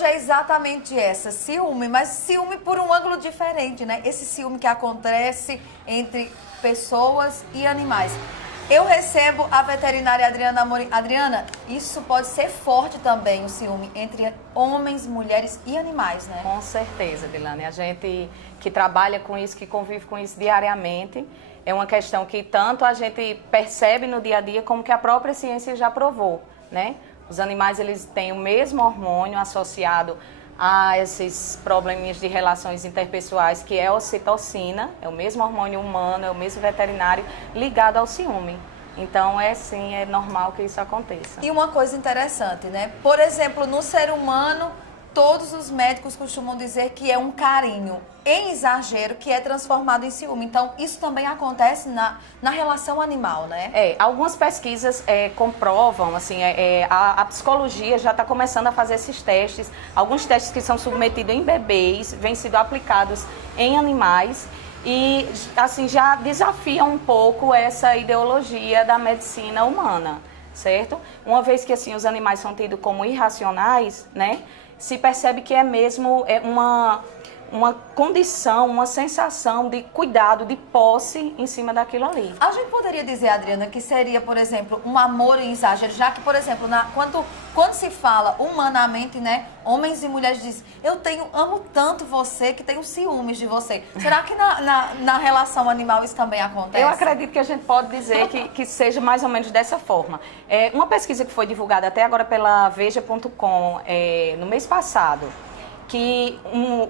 hoje é exatamente essa, ciúme, mas ciúme por um ângulo diferente, né? Esse ciúme que acontece entre pessoas e animais. Eu recebo a veterinária Adriana Amorim. Adriana, isso pode ser forte também, o ciúme entre homens, mulheres e animais, né? Com certeza, Dilane. A gente que trabalha com isso, que convive com isso diariamente, é uma questão que tanto a gente percebe no dia a dia, como que a própria ciência já provou, né? Os animais, eles têm o mesmo hormônio associado a esses probleminhas de relações interpessoais, que é a ocitocina, é o mesmo hormônio humano, é o mesmo veterinário, ligado ao ciúme. Então, sim, é normal que isso aconteça. E uma coisa interessante, né? Por exemplo, no ser humano, todos os médicos costumam dizer que é um carinho em exagero que é transformado em ciúme. Então, isso também acontece na relação animal, né? Algumas pesquisas comprovam, assim, a psicologia já está começando a fazer esses testes. Alguns testes que são submetidos em bebês, vêm sendo aplicados em animais e, assim, já desafiam um pouco essa ideologia da medicina humana, certo? Uma vez que, assim, os animais são tidos como irracionais, né? Se percebe que é mesmo uma condição, uma sensação de cuidado, de posse em cima daquilo ali. A gente poderia dizer, Adriana, que seria, por exemplo, um amor em exagero, já que, por exemplo, quando se fala humanamente, né, homens e mulheres dizem, amo tanto você que tenho ciúmes de você. Será que na relação animal isso também acontece? Eu acredito que a gente pode dizer que seja mais ou menos dessa forma. Uma pesquisa que foi divulgada até agora pela Veja.com no mês passado, que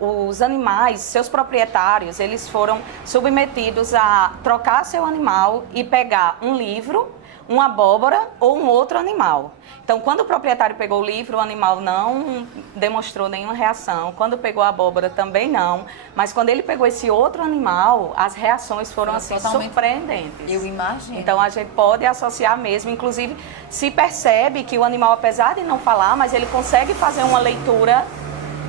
os animais, seus proprietários, eles foram submetidos a trocar seu animal e pegar um livro, uma abóbora ou um outro animal. Então, quando o proprietário pegou o livro, o animal não demonstrou nenhuma reação. Quando pegou a abóbora, também não. Mas quando ele pegou esse outro animal, as reações foram assim, surpreendentes. Eu imagino. Então, a gente pode associar mesmo. Inclusive, se percebe que o animal, apesar de não falar, mas ele consegue fazer uma leitura,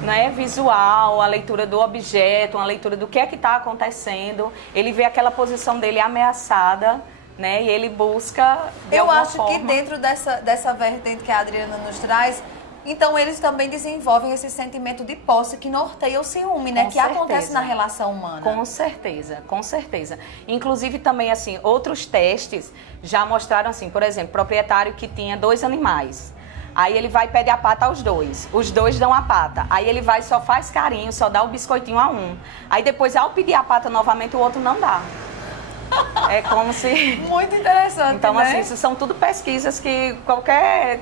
né, visual, a leitura do objeto, uma leitura do que é que está acontecendo. Ele vê aquela posição dele ameaçada, né, e ele busca de alguma forma. Eu acho que dentro dessa vertente que a Adriana nos traz, então eles também desenvolvem esse sentimento de posse que norteia o ciúme, né, que acontece na relação humana. Com certeza, com certeza. Inclusive também, assim, outros testes já mostraram, assim, por exemplo, proprietário que tinha 2 animais. Aí ele vai e pede a pata aos 2. Os 2 dão a pata. Aí ele vai e só faz carinho, só dá o biscoitinho a um. Aí depois, ao pedir a pata novamente, o outro não dá. É como se... Muito interessante, então, né? assim, isso são tudo pesquisas que qualquer...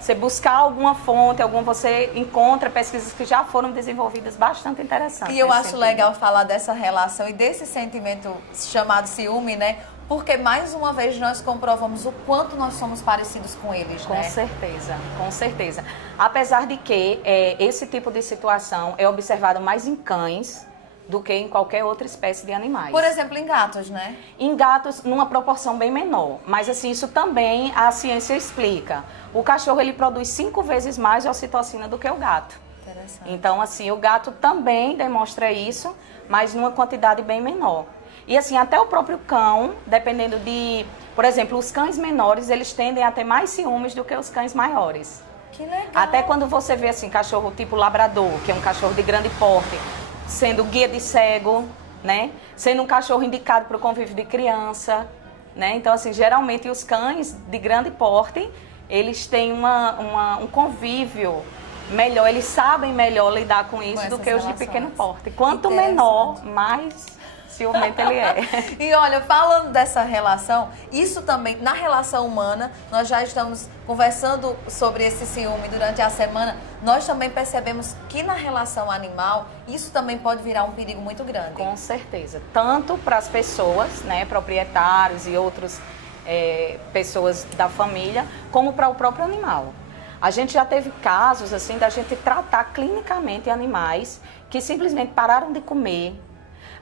você buscar alguma fonte, você encontra pesquisas que já foram desenvolvidas bastante interessantes. E eu acho legal falar dessa relação e desse sentimento chamado ciúme, né? Porque, mais uma vez, nós comprovamos o quanto nós somos parecidos com eles, né? Com certeza, com certeza. Apesar de que esse tipo de situação é observado mais em cães do que em qualquer outra espécie de animais. Por exemplo, em gatos, né? Em gatos, numa proporção bem menor. Mas, assim, isso também a ciência explica. O cachorro, ele produz 5 vezes mais ocitocina do que o gato. Interessante. Então, assim, o gato também demonstra isso, mas numa quantidade bem menor. E assim, até o próprio cão, dependendo de... Por exemplo, os cães menores, eles tendem a ter mais ciúmes do que os cães maiores. Que legal. Até quando você vê, assim, cachorro tipo labrador, que é um cachorro de grande porte, sendo guia de cego, né? Sendo um cachorro indicado para o convívio de criança, né? Então, assim, geralmente os cães de grande porte, eles têm um convívio melhor, eles sabem melhor lidar com isso do que os de pequeno porte. Quanto menor, mais... ciumento ele é. E olha, falando dessa relação, isso também, na relação humana, nós já estamos conversando sobre esse ciúme durante a semana, nós também percebemos que na relação animal, isso também pode virar um perigo muito grande. Com certeza. Tanto para as pessoas, né, proprietários e outras pessoas da família, como para o próprio animal. A gente já teve casos, assim, da gente tratar clinicamente animais que simplesmente pararam de comer,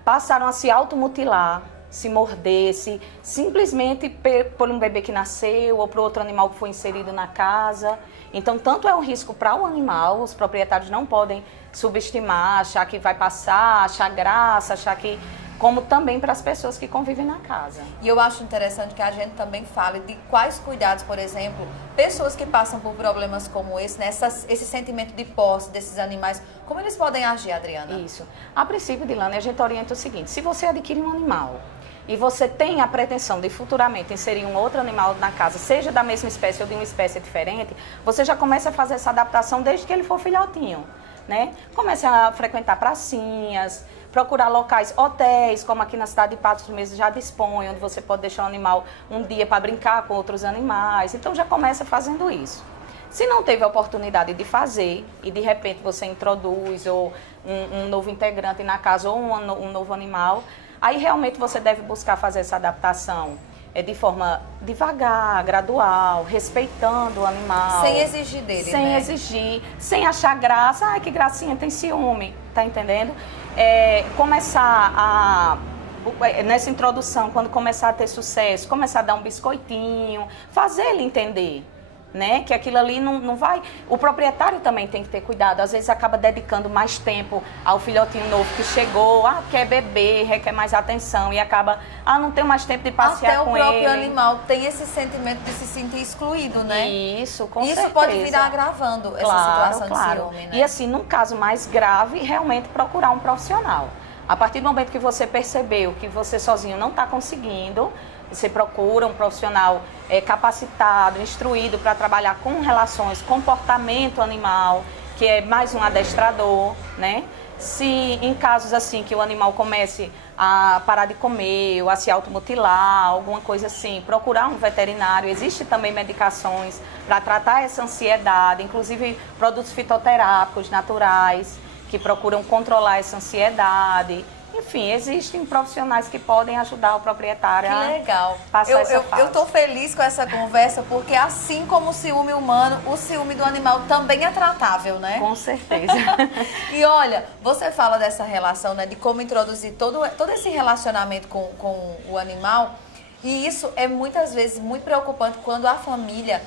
passaram a se automutilar, se morder, simplesmente por um bebê que nasceu ou por outro animal que foi inserido na casa. Então, tanto é um risco para o animal, os proprietários não podem subestimar, achar que vai passar, achar graça, achar que como também para as pessoas que convivem na casa. E eu acho interessante que a gente também fale de quais cuidados, por exemplo, pessoas que passam por problemas como esse, né? Esse sentimento de posse desses animais, como eles podem agir, Adriana? Isso. A princípio, Dilane, a gente orienta o seguinte: se você adquire um animal e você tem a pretensão de futuramente inserir um outro animal na casa, seja da mesma espécie ou de uma espécie diferente, você já começa a fazer essa adaptação desde que ele for filhotinho, né? Comece a frequentar pracinhas, procurar locais, hotéis, como aqui na cidade de Patos mesmo já dispõe, onde você pode deixar o animal um dia para brincar com outros animais. Então já começa fazendo isso. Se não teve a oportunidade de fazer e de repente você introduz ou um novo integrante na casa ou um novo animal, aí realmente você deve buscar fazer essa adaptação de forma devagar, gradual, respeitando o animal. Sem exigir dele, sem né? exigir, sem achar graça. Ai, que gracinha, tem ciúme, tá entendendo? Começar nessa introdução, quando começar a ter sucesso, começar a dar um biscoitinho, fazer ele entender, né? Que aquilo ali não vai... O proprietário também tem que ter cuidado. Às vezes acaba dedicando mais tempo ao filhotinho novo que chegou, quer beber, requer mais atenção e acaba, não tenho mais tempo de passear com ele. Até o próprio animal tem esse sentimento de se sentir excluído, né? Isso, com certeza. Isso pode virar agravando essa situação de ciúme, né? E assim, num caso mais grave, realmente procurar um profissional. A partir do momento que você percebeu que você sozinho não está conseguindo, você procura um profissional capacitado, instruído para trabalhar com relações, comportamento animal, que é mais um adestrador, né? Se em casos assim que o animal comece a parar de comer ou a se automutilar, alguma coisa assim, procurar um veterinário. Existem também medicações para tratar essa ansiedade, inclusive produtos fitoterápicos naturais que procuram controlar essa ansiedade. Enfim, existem profissionais que podem ajudar o proprietário a passar essa fase. Eu tô feliz com essa conversa, porque assim como o ciúme humano, o ciúme do animal também é tratável, né? Com certeza. E olha, você fala dessa relação, né, de como introduzir todo esse relacionamento com o animal, e isso é muitas vezes muito preocupante quando a família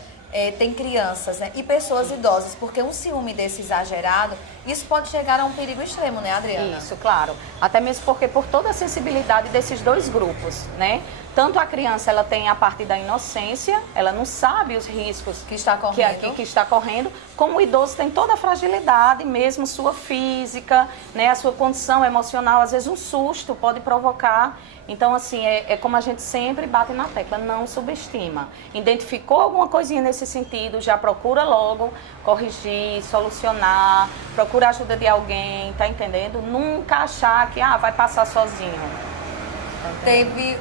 tem crianças, né, e pessoas idosas, porque um ciúme desse exagerado, isso pode chegar a um perigo extremo, né, Adriana? Isso, claro. Até mesmo porque por toda a sensibilidade desses dois grupos, né? Tanto a criança, ela tem a parte da inocência, ela não sabe os riscos que está correndo, como o idoso tem toda a fragilidade, mesmo sua física, né, a sua condição emocional, às vezes um susto pode provocar. Então, assim, como a gente sempre bate na tecla, não subestima. Identificou alguma coisinha nesse sentido, já procura logo corrigir, solucionar, procura a ajuda de alguém, tá entendendo? Nunca achar que vai passar sozinho. Teve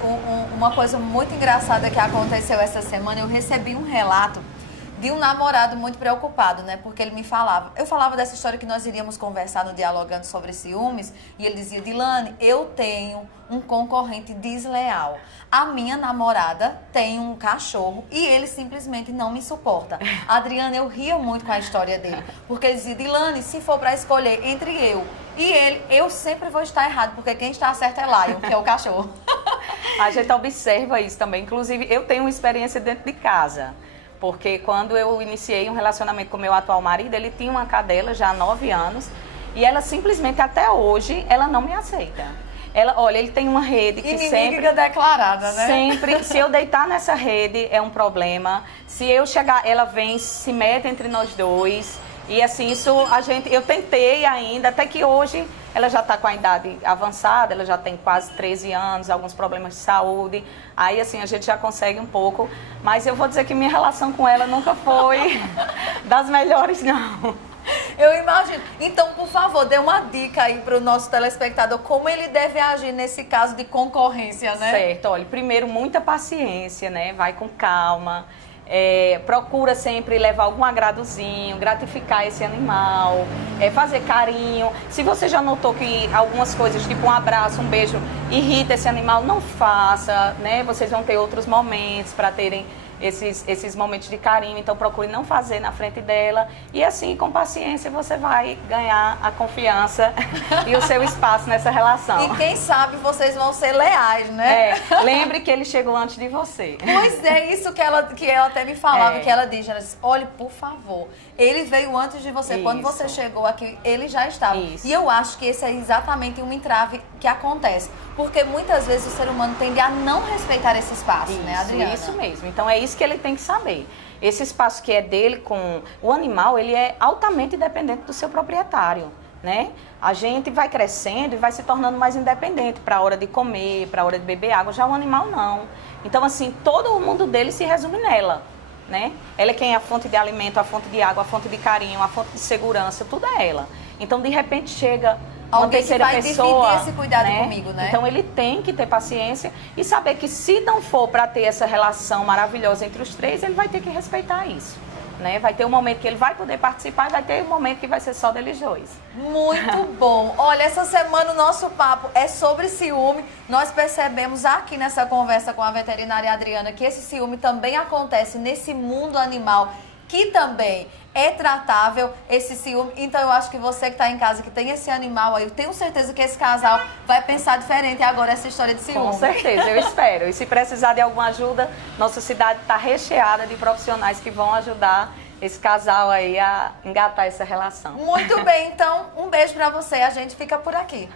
uma coisa muito engraçada que aconteceu essa semana. Eu recebi um relato de um namorado muito preocupado, né? Porque ele me falava... Eu falava dessa história que nós iríamos conversar no Dialogando sobre ciúmes. E ele dizia: Dilane, eu tenho um concorrente desleal. A minha namorada tem um cachorro e ele simplesmente não me suporta. Adriana, eu ria muito com a história dele. Porque ele dizia: Dilane, se for para escolher entre eu e ele, eu sempre vou estar errado. Porque quem está certo é Lion, que é o cachorro. A gente observa isso também. Inclusive, eu tenho uma experiência dentro de casa. Porque quando eu iniciei um relacionamento com meu atual marido, ele tinha uma cadela já há 9 anos e ela simplesmente, até hoje, ela não me aceita. Olha, ele tem uma rede que sempre... declarada, né? Sempre, se eu deitar nessa rede, é um problema. Se eu chegar, ela vem, se mete entre nós dois. E assim, eu tentei ainda, até que hoje ela já está com a idade avançada, ela já tem quase 13 anos, alguns problemas de saúde. Aí assim, a gente já consegue um pouco. Mas eu vou dizer que minha relação com ela nunca foi das melhores, não. Eu imagino. Então, por favor, dê uma dica aí para o nosso telespectador, como ele deve agir nesse caso de concorrência, né? Certo, olha, primeiro, muita paciência, né? Vai com calma. Procura sempre levar algum agradozinho, gratificar esse animal, fazer carinho. Se você já notou que algumas coisas, tipo um abraço, um beijo, irrita esse animal, não faça, né? Vocês vão ter outros momentos para terem esses momentos de carinho, então procure não fazer na frente dela e assim, com paciência, você vai ganhar a confiança e o seu espaço nessa relação. E quem sabe vocês vão ser leais, né? Lembre que ele chegou antes de você. Pois é, isso que ela até me falava, que ela disse, olha, por favor, ele veio antes de você, quando você chegou aqui, ele já estava. Isso. E eu acho que esse é exatamente um entrave que acontece? Porque muitas vezes o ser humano tende a não respeitar esse espaço, né, Adriana? Isso mesmo. Então é isso que ele tem que saber. Esse espaço que é dele com o animal, ele é altamente dependente do seu proprietário, né? A gente vai crescendo e vai se tornando mais independente para a hora de comer, para a hora de beber água. Já o animal não. Então, assim, todo o mundo dele se resume nela, né? Ela é quem é a fonte de alimento, a fonte de água, a fonte de carinho, a fonte de segurança, tudo é ela. Então, de repente, chega uma alguém terceira que vai pessoa, dividir esse cuidado né? comigo, né? Então, ele tem que ter paciência e saber que se não for para ter essa relação maravilhosa entre os três, ele vai ter que respeitar isso, né? Vai ter um momento que ele vai poder participar e vai ter um momento que vai ser só deles dois. Muito bom. Olha, essa semana o nosso papo é sobre ciúme. Nós percebemos aqui nessa conversa com a veterinária Adriana que esse ciúme também acontece nesse mundo animal, que também é tratável, esse ciúme. Então eu acho que você que está em casa, que tem esse animal aí, eu tenho certeza que esse casal vai pensar diferente agora essa história de ciúme. Com certeza, eu espero. E se precisar de alguma ajuda, nossa cidade está recheada de profissionais que vão ajudar esse casal aí a engatar essa relação. Muito bem, então um beijo para você, a gente fica por aqui.